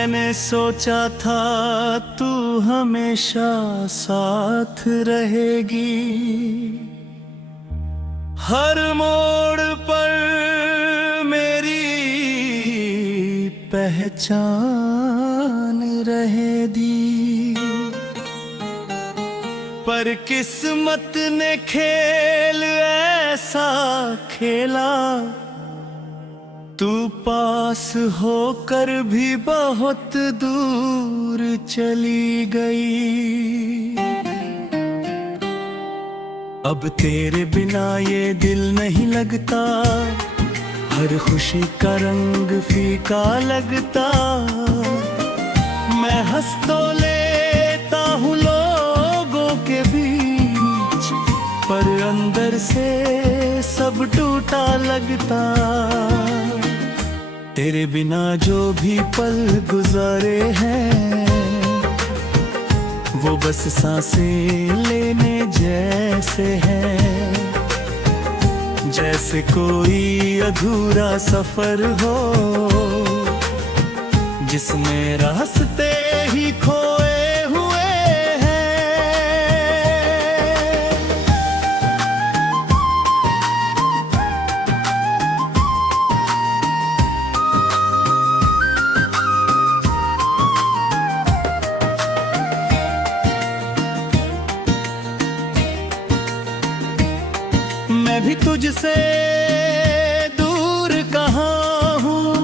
मैंने सोचा था तू हमेशा साथ रहेगी, हर मोड़ पर मेरी पहचान रहेगी। पर किस्मत ने खेल ऐसा खेला, तू पास होकर भी बहुत दूर चली गई। अब तेरे बिना ये दिल नहीं लगता, हर खुशी का रंग फीका लगता। मैं हंस तो लेता हूँ लोगों के बीच, पर अंदर से सब टूटा लगता। तेरे बिना जो भी पल गुजारे हैं, वो बस सांसें लेने जैसे हैं। जैसे कोई अधूरा सफर हो, जिसमें रास्ते ही खोए हुए हैं। मैं भी तुझसे दूर कहाँ हूँ,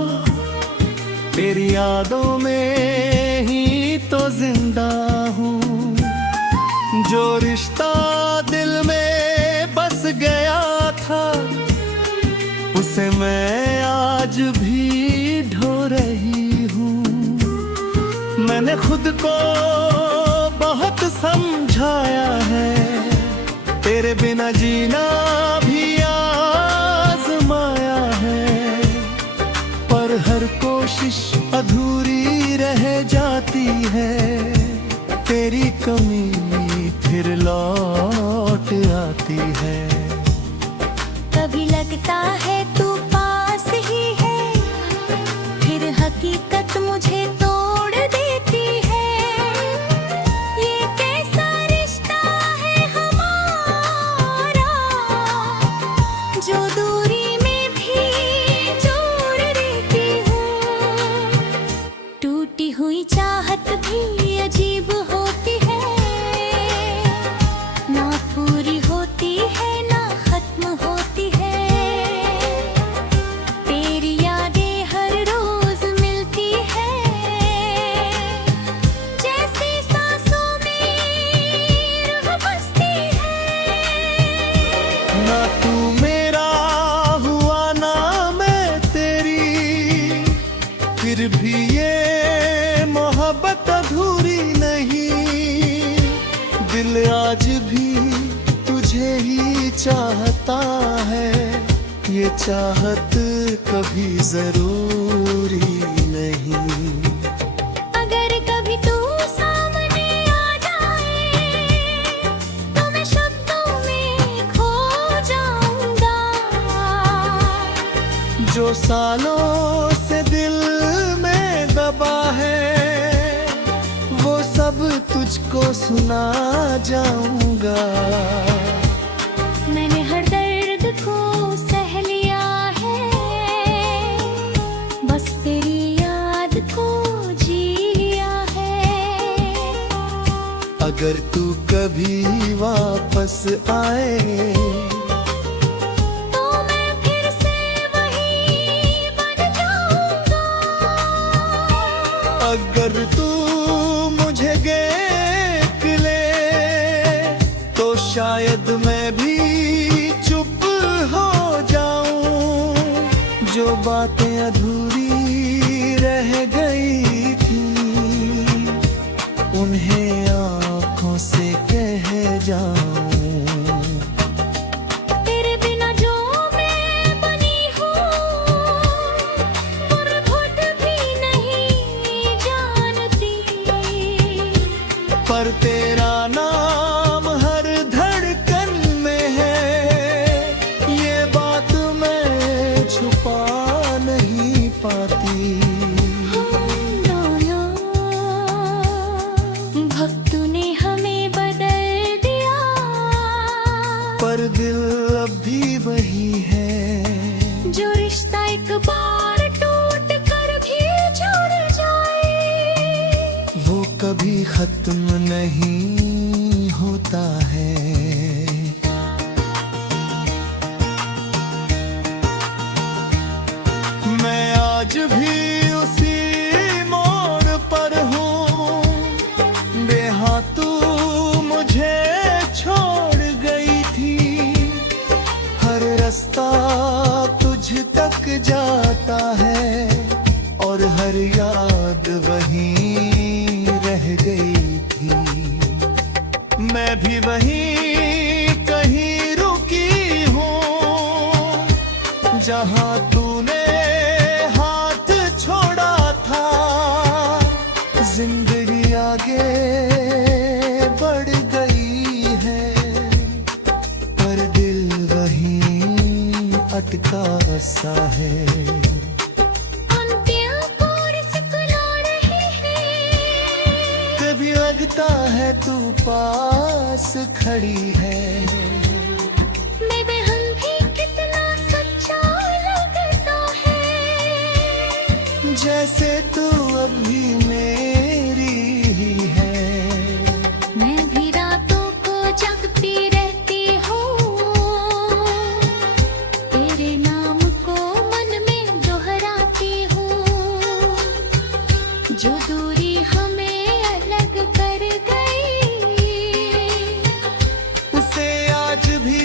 तेरी यादों में ही तो जिंदा हूँ। जो रिश्ता दिल में बस गया था, उसे मैं आज भी ढो रही हूँ। मैंने खुद को बहुत समझाया है, तेरे बिना जीना भी आजमाया है। पर हर कोशिश अधूरी रह जाती है, तेरी कमी फिर लौट आती है। कभी लगता है तू पास ही है, फिर हकीकत मुझे तोड़ देती है। ये कैसा रिश्ता है हमारा, जो दूरी में भी जोड़ देती हूँ। टूटी हुई चाहत भी अजीब होती है, ना पूरी होती है ना खत्म होती है। तेरी यादें हर रोज मिलती है, जैसे सांसों में रूह बसती है। ना तू मेरा हुआ ना मैं तेरी, फिर भी ये मोहब्बत अधूरी नहीं। दिल आज भी तुझे ही चाहता है, ये चाहत कभी जरूरी नहीं। अगर कभी तू सामने आ जाए, तो मैं शब्दों में खो जाऊंगा। जो सालों से दिल में दबा है, वो सब तुझको सुना जाऊंगा। मैंने हर दर्द को सह लिया है, बस तेरी याद को जी लिया है। अगर तू कभी वापस आए, तो मैं फिर से वही बन जाऊंगा। अगर तू मुझे देख ले, तो शायद मैं भी चुप हो जाऊं। जो बातें अधूरी रह गई थी, उन्हें आंखों से कह जाऊं। तेरे बिना जो मैं बनी हूँ, बुरभुट भी नहीं जानती। पर तेरा नाम हर धड़कन में है, ये बात मैं छुपा नहीं पाती। No, no, कभी खत्म नहीं होता है। मैं आज भी उसी मोड़ पर हूँ, बेहा तू मुझे छोड़ गई थी। हर रास्ता तुझ तक जाता है और हर याद वहीं रह गई थी। मैं भी वहीं कहीं रुकी हूँ जहाँ तूने हाथ छोड़ा था। जिंदगी आगे बढ़ गई है पर दिल वहीं अटका सा है। कभी लगता है तू पास खड़ी है। मैं बेहद भी कितना सच्चा लगता है, जैसे तू अभी मेरी ही है। मैं भी रातों को जगती रहती हूँ, तेरे नाम को मन में दोहराती हूँ। जो दूरी हमें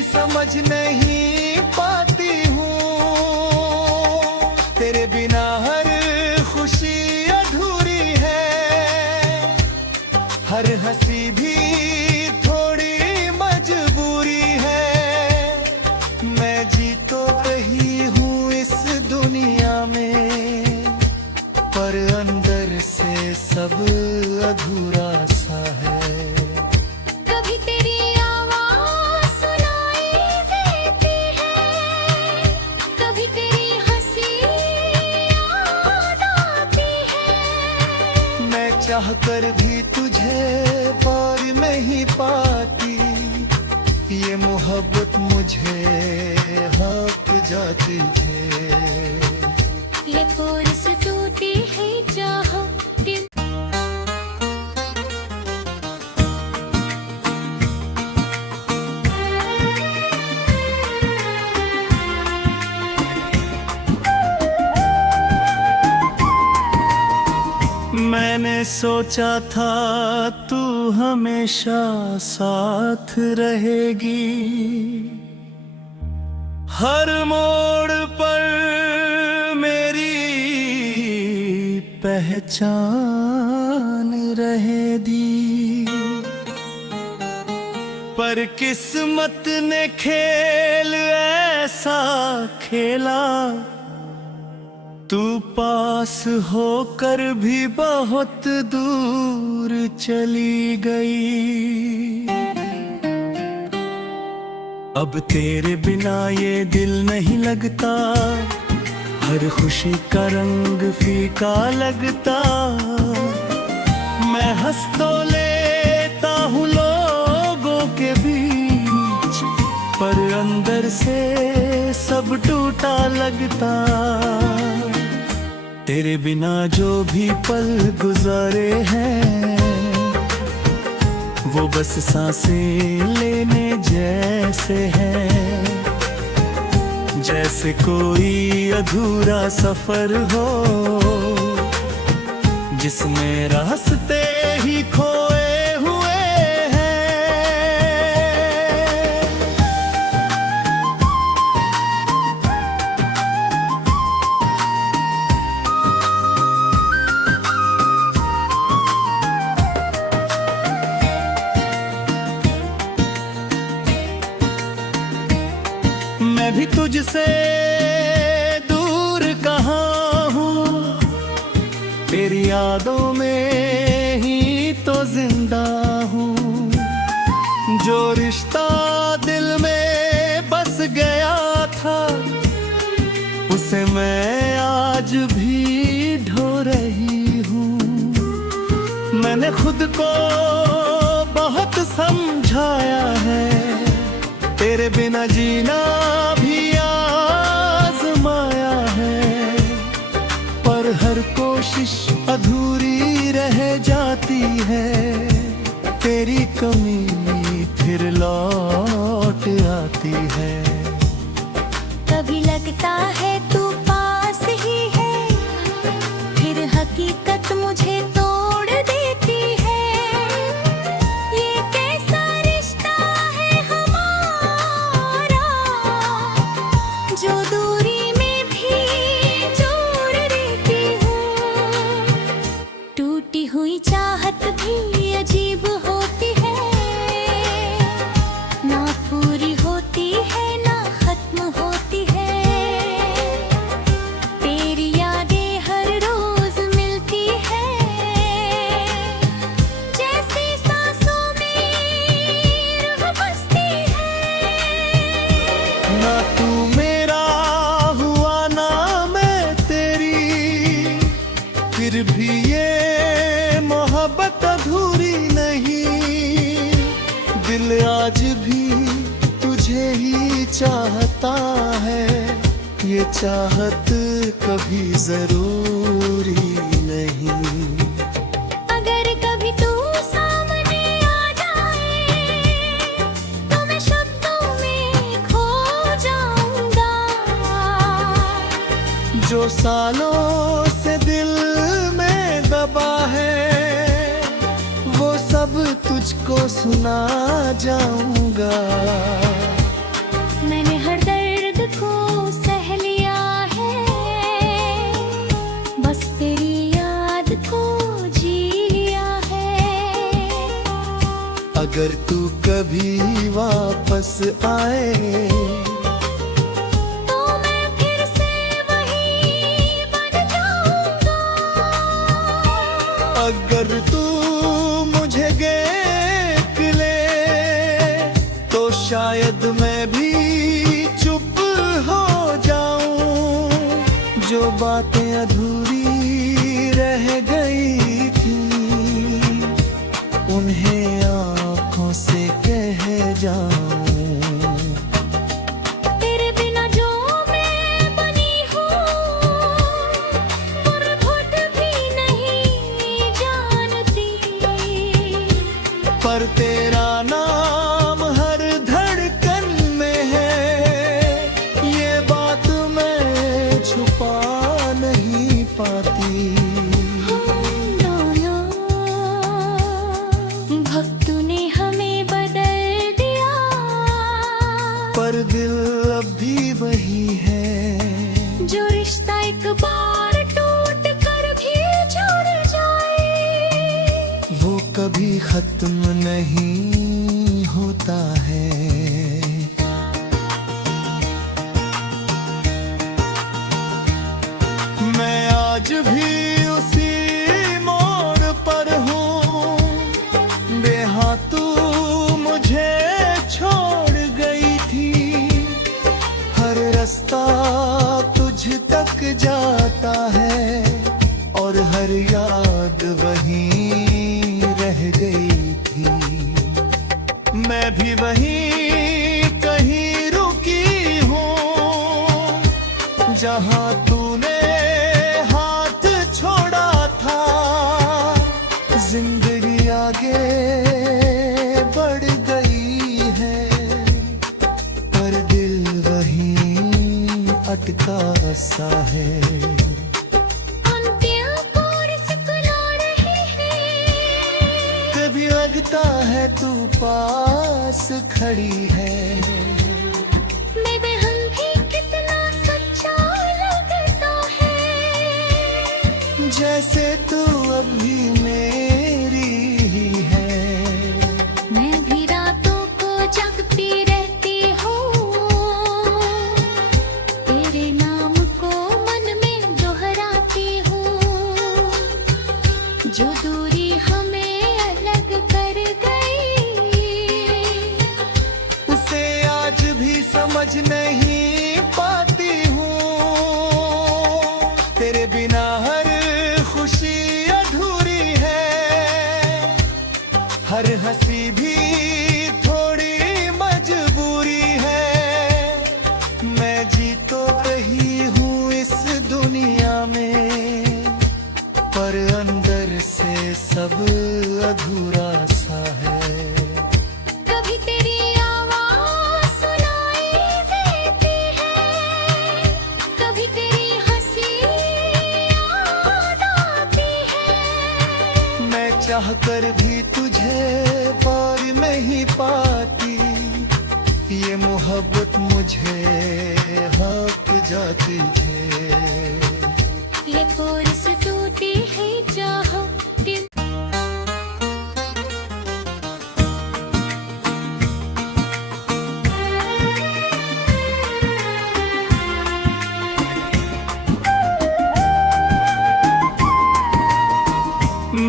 समझ नहीं पाती हूँ, तेरे बिना हर खुशी अधूरी है। हर हंसी भी थोड़ी मजबूरी है। मैं जी तो रही हूँ इस दुनिया में पर अंदर से सब अधूरा सा है। कभी तेरी चाह कर भी तुझे पार नहीं पाती, ये मोहब्बत मुझे हक जाती है। ये कोर्स टूटी है जहाँ मैंने सोचा था तू हमेशा साथ रहेगी। हर मोड़ पर मेरी पहचान रहेगी। पर किस्मत ने खेल ऐसा खेला, तू पास होकर भी बहुत दूर चली गई। अब तेरे बिना ये दिल नहीं लगता, हर खुशी का रंग फीका लगता। मैं हंस तो लेता हूँ लोगों के बीच, पर अंदर से सब टूटा लगता। तेरे बिना जो भी पल गुजारे हैं, वो बस सांसें लेने जैसे हैं। जैसे कोई अधूरा सफर हो जिसमें रास्ते ही खोए हुए हैं। मैं भी तुझसे दूर कहाँ हूँ, तेरी यादों में ही तो जिंदा हूँ। जो रिश्ता दिल में बस गया था, उसे मैं आज भी ढो रही हूँ। मैंने खुद को बहुत समझाया है, तेरे बिना जीना भी आजमाया है। पर हर कोशिश अधूरी रह जाती है, तेरी कमी फिर लौट आती है। कभी लगता है तू पास ही है, फिर हकीकत मुझे तोड़ देती है। ये कैसा रिश्ता है हमारा, जो दूरी में भी जोड़ देती हूँ। टूटी हुई चाहत भी अजीब होती है, ना पूरी होती है ना खत्म होती है। तेरी यादें हर रोज मिलती है, जैसे सांसों में रूह बसती है। ना तू मेरा हुआ ना मैं तेरी, फिर भी ये मोहब्बत अधूरी नहीं। दिल आज भी तुझे ही चाहता है, ये चाहत कभी जरूरी नहीं। अगर कभी तू सामने आ जाए, तो मैं शब्दों में खो जाऊंगा। जो सालों से दिल में दबा है, वो सब तुझको सुना जाऊंगा। मैंने हर दर्द को सह लिया है, बस तेरी याद को जी लिया है। अगर तू कभी वापस आए, तो मैं फिर से वही बन जाऊंगा। अगर तू मुझे देख ले, तो शायद मैं भी चुप हो जाऊं। जो बातें अधूरी रह गई थी, उन्हें आंखों से कह जाऊं। तेरे बिना जो मैं बनी हूँ, घुट भी नहीं जानती। पर तेरा नाम हर धड़कन में है, ये बात मैं छुपा नहीं पाती। वक्त ने हमें बदल दिया, पर दिल अब भी वही है। जो रिश्ता एक बार टूट कर भी जुड़ जाए, वो कभी खत्म नहीं होता है। मैं आज भी उसी मोड़ पर हूँ, बेहा तू मुझे छोड़ गई थी। हर रास्ता तुझ तक जाता है, और हर याद वहीं रह गई थी। मैं भी वहीं कहीं रुकी हूँ, जहाँ तूने हाथ छोड़ा था। जिंदगी आगे बढ़ गई है, पर दिल वहीं अटका सा है। अंतिम कोर्स सुना रही है, कभी लगता है तू पास खड़ी है। मैं बेहम भी कितना सच्चा लगता है, जैसे तू अभी मेरी ही है। मैं भी रातों को जगती रहती हूँ, तेरे नाम को मन में दोहराती हूँ। जो दूरी हमें अलग कर गई, उसे आज भी समझ नहीं पाती हूँ। तेरे बिना हर खुशी अधूरी है, हर हंसी भी थोड़ी मजबूरी है। मैं जी तो रही हूँ इस दुनिया में, पर अंदर से सब अधूरा सा है। कभी तेरी आवाज़ सुनाई देती है, कभी तेरी हंसी याद आती है। मैं चाह कर भी तुझे पार नहीं पाती, ये मोहब्बत मुझे हक जाती है। ये कोरस टूटी है चाहो कि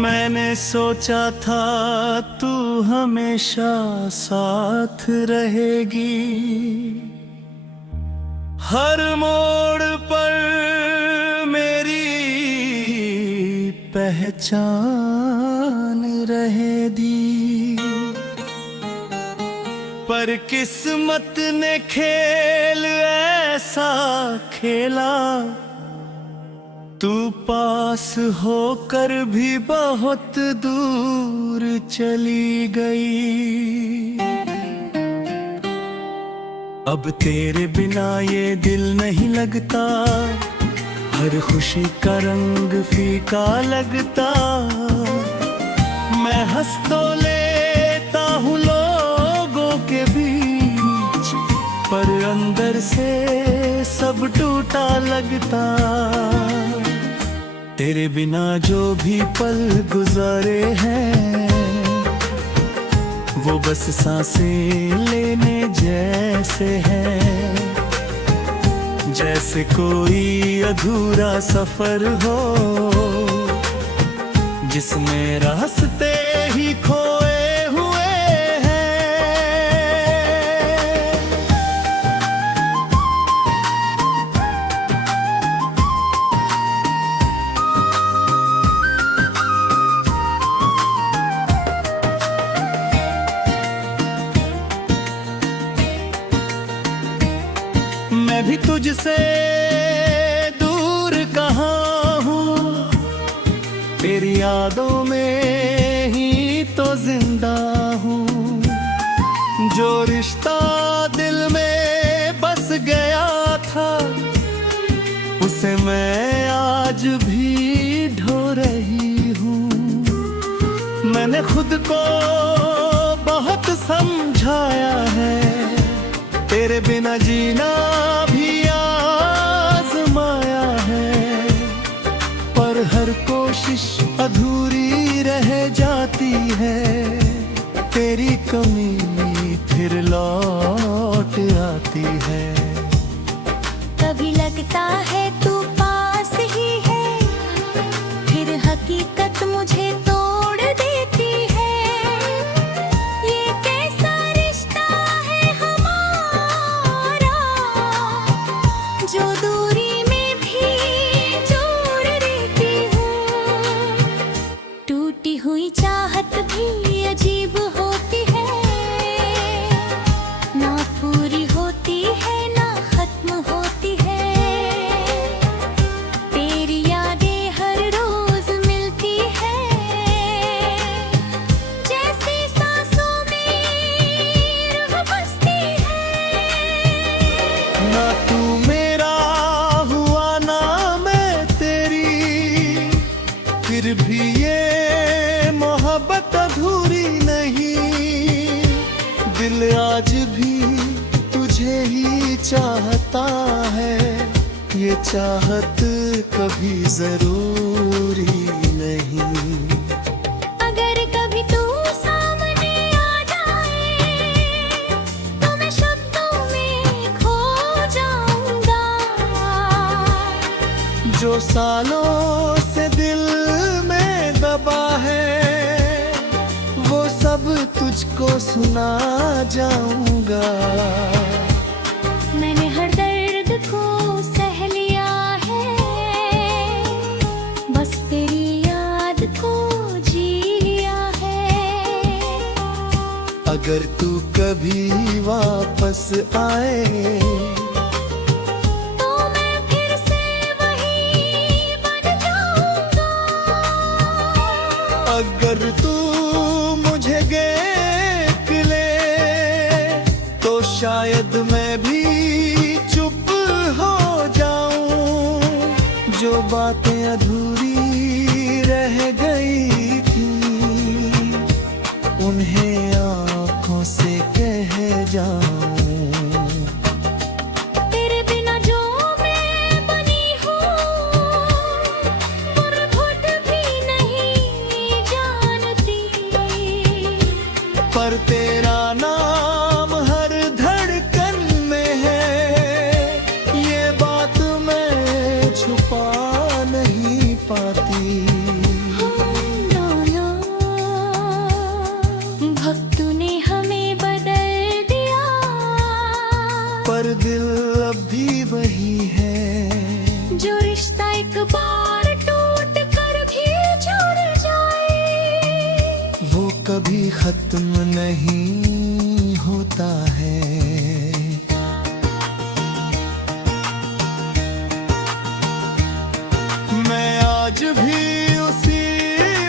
मैंने सोचा था तू हमेशा साथ रहेगी, हर मोड़ पर मेरी पहचान रहेगी। पर किस्मत ने खेल ऐसा खेला, तू पास होकर भी बहुत दूर चली गई। अब तेरे बिना ये दिल नहीं लगता, हर खुशी का रंग फीका लगता। मैं हंस तो लेता हूँ लोगों के बीच, पर अंदर से सब टूटा लगता। तेरे बिना जो भी पल गुजारे हैं, वो बस सांसें लेने जैसे हैं। जैसे कोई अधूरा सफर हो, जिसमें रास्ते ही खोए हुए हैं। मैं भी तुझसे दूर कहाँ हूँ, तेरी यादों में ही तो जिंदा हूँ। जो रिश्ता दिल में बस गया था, उसे मैं आज भी ढो रही हूँ। मैंने खुद को बहुत समझाया है, तेरे बिना जीना भी आजमाया है। पर हर कोशिश अधूरी रह जाती है, तेरी कमी फिर लौट आती है। कभी लगता है तू पास ही है, फिर हकीकत मुझे तोड़ देती है। ये कैसा रिश्ता है हमारा, जो दूरी में भी जोड़ देती हूँ। टूटी हुई चाहत भी अजीब होती है, ना पूरी होती है ना खत्म होती है। तेरी यादें हर रोज मिलती है, जैसे सांसों में रूह बसती है। ना तू मेरा हुआ ना मैं तेरी, फिर भी ये मोहब्बत अधूरी नहीं। दिल आज भी तुझे ही चाहता है, ये चाहत कभी जरूरी नहीं। अगर कभी तू सामने आ जाए, तो मैं शब्दों में खो जाऊंगा। जो सालों से दिल में दबा है, वो सब तुझको सुना जाऊंगा। मैंने हर दर्द को सह लिया है, बस तेरी याद को जी लिया है। अगर तू कभी वापस आए, तो मैं फिर से वही बन जाऊंगा। अगर तू मुझे देख ले तो शायद मैं भी चुप हो जाऊं। जो बातें अधूरी रह गई थी उन्हें आंखों से कह जाऊं। तेरे बिना जो मैं बनी हूँ बुट भी नहीं जानती, पर तेरा नाम हर धड़कन में है, ये बात मैं छुपा नहीं पाती। भक्त ने हमें बदल दिया, पर दिल अब भी वही है। जो रिश्ता एक बार टूट कर भी जुड़ जाए, वो कभी खत्म नहीं होता है। मैं आज भी उसी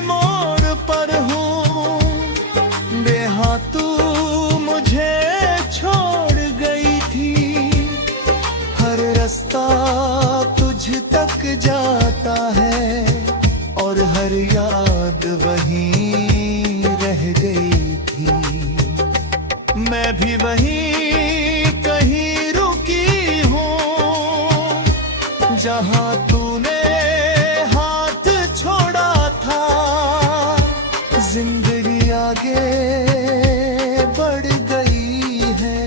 मोड़ पर हूँ, बेहा तू मुझे छोड़ गई थी। हर रास्ता तुझ तक जाता है और हर याद वहीं रह गई थी। मैं भी वहीं कहीं रुकी हूँ जहाँ तूने हाथ छोड़ा था। जिंदगी आगे बढ़ गई है,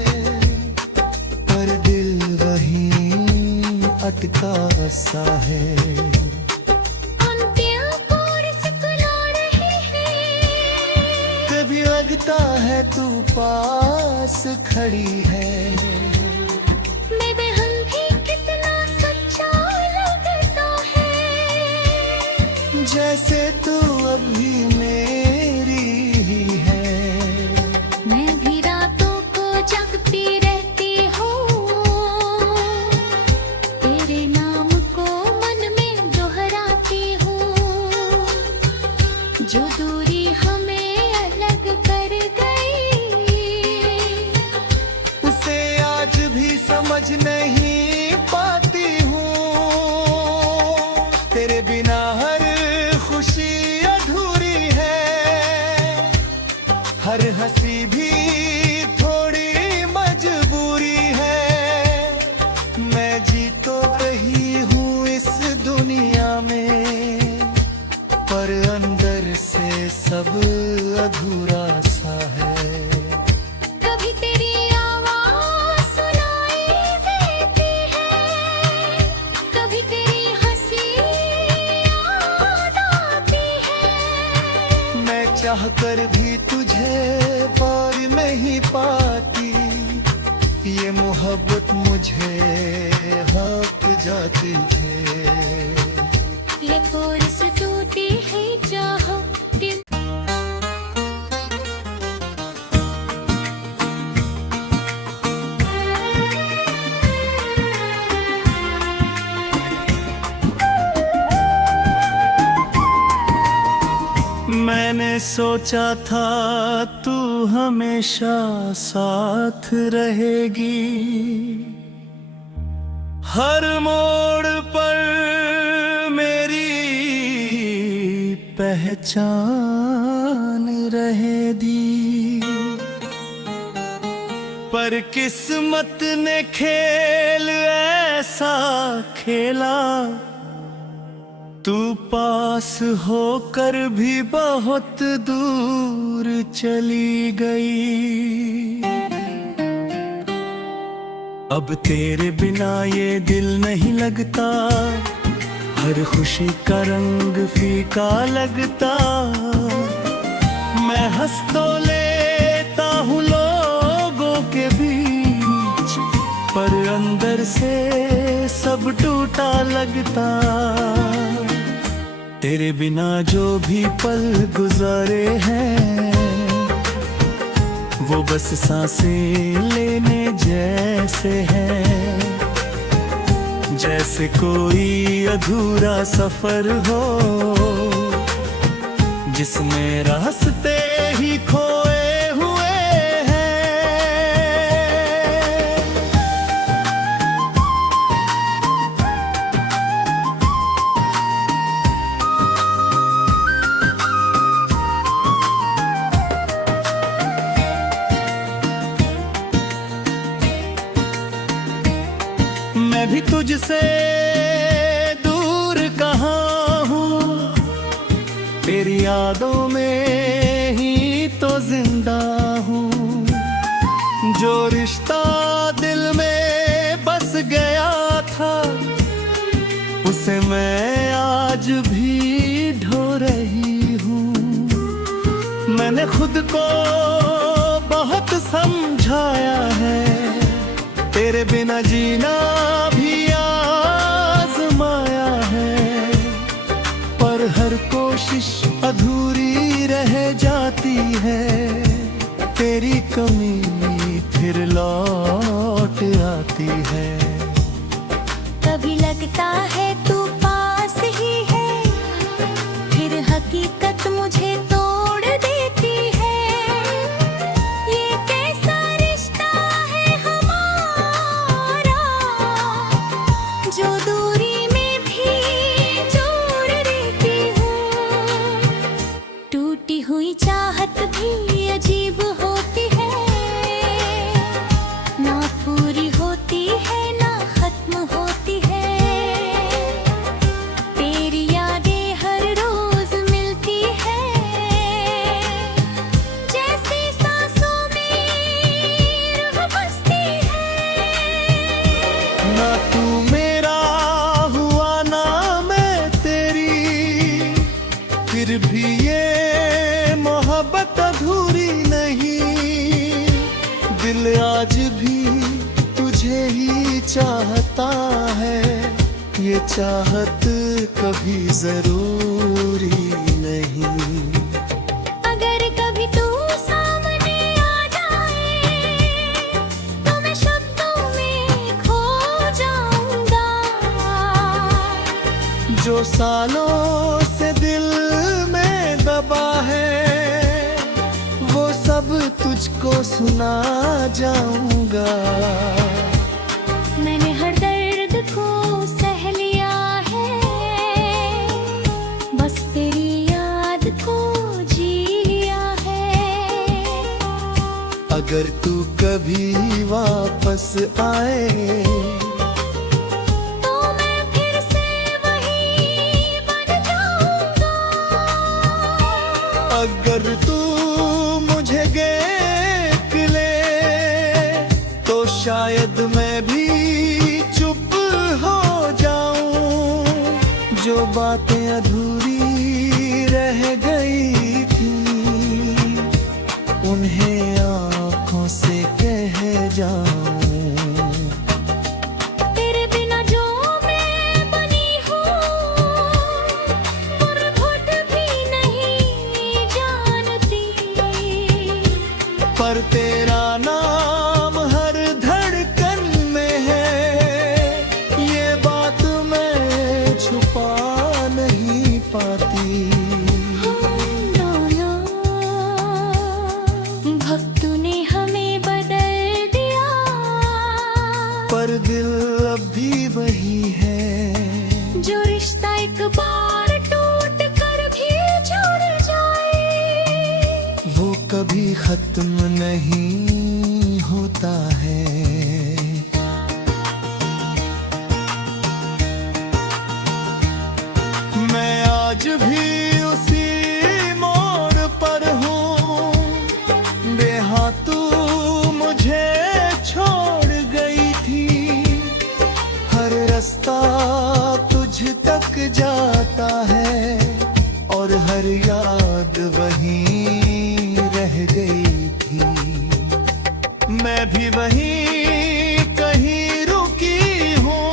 पर दिल वहीं अटका सा है। अंतिम कोर्स सुना रही है, कभी लगता है तू पास खड़ी है। मैं बेहद भी कितना सच्चा लगता है, जैसे तू अभी मेरी ही है। मैं भी रातों को जगती रहती हूँ, तेरे नाम को मन में दोहराती हूँ। जो दूरी हमें अलग कर गई, उसे आज भी समझ नहीं पाती हूँ। तेरे बिना हर खुशी अधूरी है, हर हंसी भी थोड़ी मजबूरी है। मैं जी तो रही हूँ इस दुनिया में, पर अंदर से सब अधूरा सा है। कभी तेरी आवाज़ सुनाई देती है, कभी तेरी हंसी याद आती है। मैं चाह कर भी तुझे पार नहीं पाती, ये मोहब्बत मुझे हक जाती है। ये कोर्स टूटी है जहाँ कि मैंने सोचा था तू हमेशा साथ रहेगी, हर मोड़ पर मेरी पहचान रहेगी। पर किस्मत ने खेल ऐसा खेला, तू पास होकर भी बहुत दूर चली गई। अब तेरे बिना ये दिल नहीं लगता, हर खुशी का रंग फीका लगता। मैं हंस तो लेता हूँ लोगों के बीच, पर अंदर से सब टूटा लगता। तेरे बिना जो भी पल गुजारे हैं, वो बस सांसें लेने जैसे हैं। जैसे कोई अधूरा सफर हो जिसमें रास्ते ही खोए हुए हैं। मैं भी तुझसे दूर कहाँ हूँ, तेरी यादों में ही तो जिंदा हूँ। जो रिश्ता दिल में बस गया था, उसे मैं आज भी ढो रही हूँ। मैंने खुद को बहुत समझाया है, तेरे बिना जीना भी आजमाया है। पर हर कोशिश अधूरी रह जाती है, तेरी कमी फिर लौट आती है। कभी लगता है तू पास ही है, फिर हकीकत मुझे तोड़ देती है। ये कैसा रिश्ता है हमारा, जो दूरी में भी जोड़ देती हूँ। टूटी हुई चाहत भी अजीब होती है, ना पूरी होती है ना खत्म होती है। तेरी यादें हर रोज मिलती है, जैसे सांसों में रूह बसती है। ना तू मेरा हुआ ना मैं तेरी, फिर भी ये मोहब्बत अधूरी नहीं। दिल आज भी तुझे ही चाहता है, ये चाहत कभी जरूरी नहीं। अगर कभी तू सामने आ जाए, तो मैं शब्दों में खो जाऊंगा। जो सालों से दिल में दबा है, वो सब तुझको सुना जाऊंगा। मैंने हर दर्द को सह लिया है, बस तेरी याद को जी लिया है। अगर तू कभी वापस आए, तो मैं फिर से वही बन जाऊंगा। अगर तू मुझे देख ले, तो शायद मैं भी चुप हो जाऊं। जो बातें अधूरी रह गई थी, उन्हें आंखों से कह जाऊं। तेरे बिना जो मैं बनी हूँ, घुट भी नहीं जानती। पर तेरा नाम हर धड़कन में है, ये बात मैं छुपा नहीं पाती। भक्त ने हमें बदल दिया, पर दिल अब भी वही है। जो रिश्ता एक बार टूट कर भी जुड़ जाए, वो कभी खत्म नहीं होता है। मैं आज भी उसी मोड़ पर हूँ, बेहा तू मुझे छोड़ गई थी। हर रास्ता तुझ तक जाता है, और हर याद वहीं रह गई थी। मैं भी वहीं कहीं रुकी हूँ,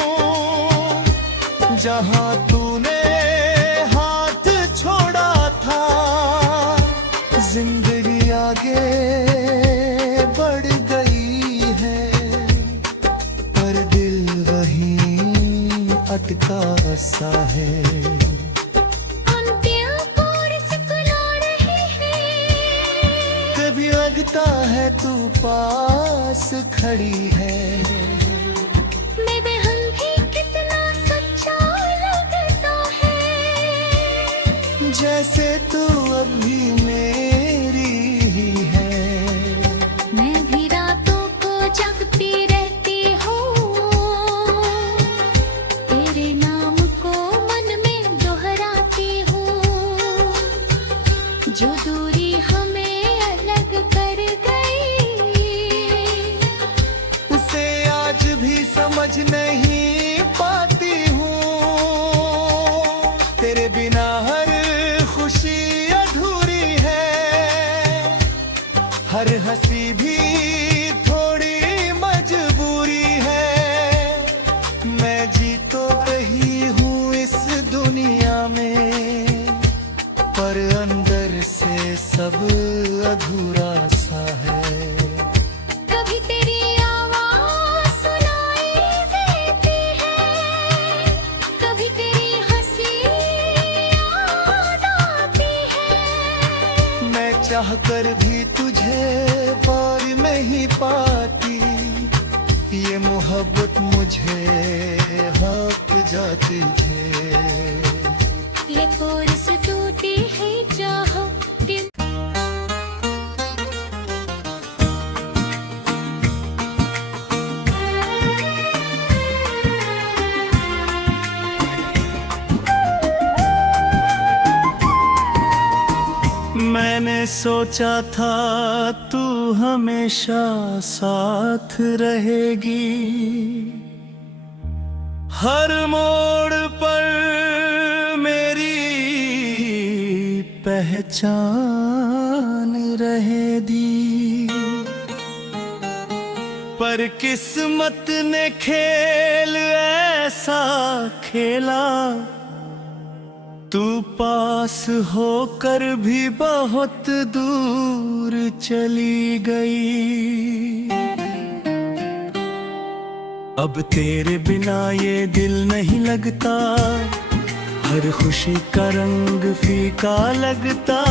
जहाँ तूने हाथ छोड़ा था। जिंदगी आगे बढ़ गई है, पर दिल वहीं अटका सा है। अंत्य कोर सिकुलाड़ लगता है तू पास खड़ी है। मैं बेहन भी कितना सच्चा लगता है, जैसे तू अभी मेरी ही है। मैं भी रातों को जगती रहती हूँ, तेरे नाम को मन में दोहराती हूँ। जो दूरी हमें अलग कर गई, उसे आज भी समझ नहीं पाती हूँ। तेरे बिना हर खुशी अधूरी है, हर हंसी भी थोड़ी मजबूरी है। मैं जी तो रही हूँ इस दुनिया में, पर अंदर से सब अधूरा सा है। कभी तेरी आवाज़ सुनाई देती है, कभी तेरी हंसी याद आती है। मैं चाह कर भी तुझे पार नहीं पाती, ये मोहब्बत मुझे हक जाती है। ये कोरस टूटी है चाहो कि मैंने सोचा था तू हमेशा साथ रहेगी, हर मोड़ पर मेरी पहचान रहेगी। पर किस्मत ने खेल ऐसा खेला, तू पास होकर भी बहुत दूर चली गई। अब तेरे बिना ये दिल नहीं लगता, हर खुशी का रंग फीका लगता